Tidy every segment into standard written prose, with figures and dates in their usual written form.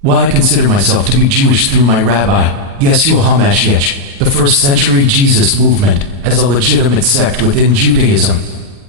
While I consider myself to be Jewish through my rabbi, Yeshua HaMashiach, the first-century Jesus movement as a legitimate sect within Judaism,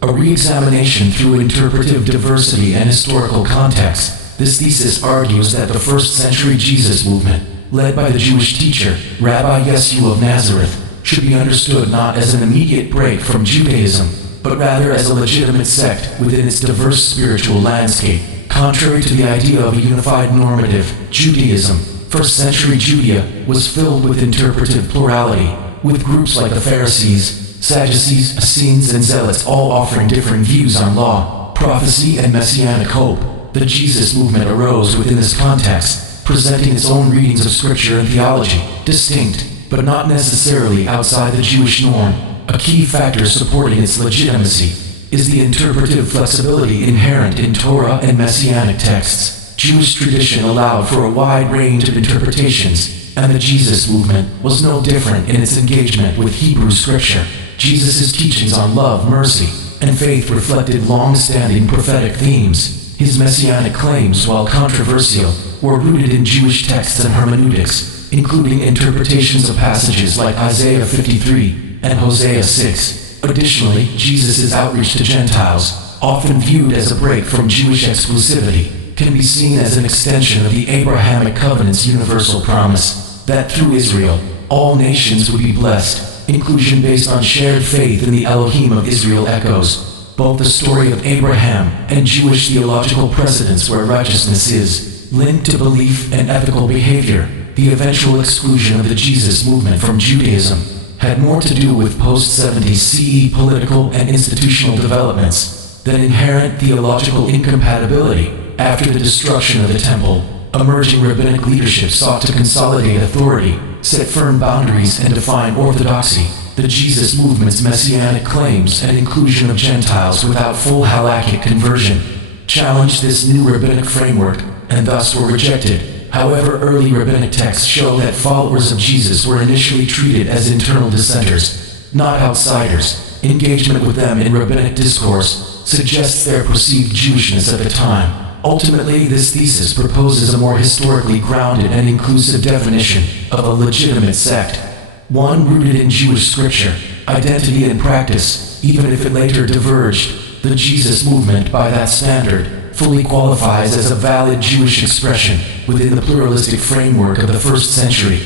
a re-examination through interpretive diversity and historical context, this thesis argues that the first-century Jesus movement, led by the Jewish teacher, Rabbi Yeshua of Nazareth, should be understood not as an immediate break from Judaism, but rather as a legitimate sect within its diverse spiritual landscape. Contrary to the idea of a unified normative, Judaism, first-century Judea, was filled with interpretive plurality, with groups like the Pharisees, Sadducees, Essenes, and Zealots all offering different views on law, prophecy, and messianic hope. The Jesus movement arose within this context, presenting its own readings of scripture and theology, distinct, but not necessarily outside the Jewish norm. A key factor supporting its legitimacy is the interpretive flexibility inherent in Torah and messianic texts. Jewish tradition allowed for a wide range of interpretations, and the Jesus movement was no different in its engagement with Hebrew scripture. Jesus' teachings on love, mercy, and faith reflected long-standing prophetic themes. His messianic claims, while controversial, were rooted in Jewish texts and hermeneutics, including interpretations of passages like Isaiah 53 and Hosea 6. Additionally, Jesus' outreach to Gentiles, often viewed as a break from Jewish exclusivity, can be seen as an extension of the Abrahamic covenant's universal promise that through Israel, all nations would be blessed. Inclusion based on shared faith in the Elohim of Israel echoes both the story of Abraham and Jewish theological precedents where righteousness is linked to belief and ethical behavior. The eventual exclusion of the Jesus movement from Judaism had more to do with post-70 CE political and institutional developments than inherent theological incompatibility. After the destruction of the temple, emerging rabbinic leadership sought to consolidate authority, set firm boundaries, and define orthodoxy. The Jesus movement's messianic claims and inclusion of Gentiles without full halakhic conversion challenged this new rabbinic framework and thus were rejected. However, early rabbinic texts show that followers of Jesus were initially treated as internal dissenters, not outsiders. Engagement with them in rabbinic discourse suggests their perceived Jewishness at the time. Ultimately, this thesis proposes a more historically grounded and inclusive definition of a legitimate sect, one rooted in Jewish scripture, identity, and practice. Even if it later diverged, the Jesus movement, by that standard, fully qualifies as a valid Jewish expression within the pluralistic framework of the first century.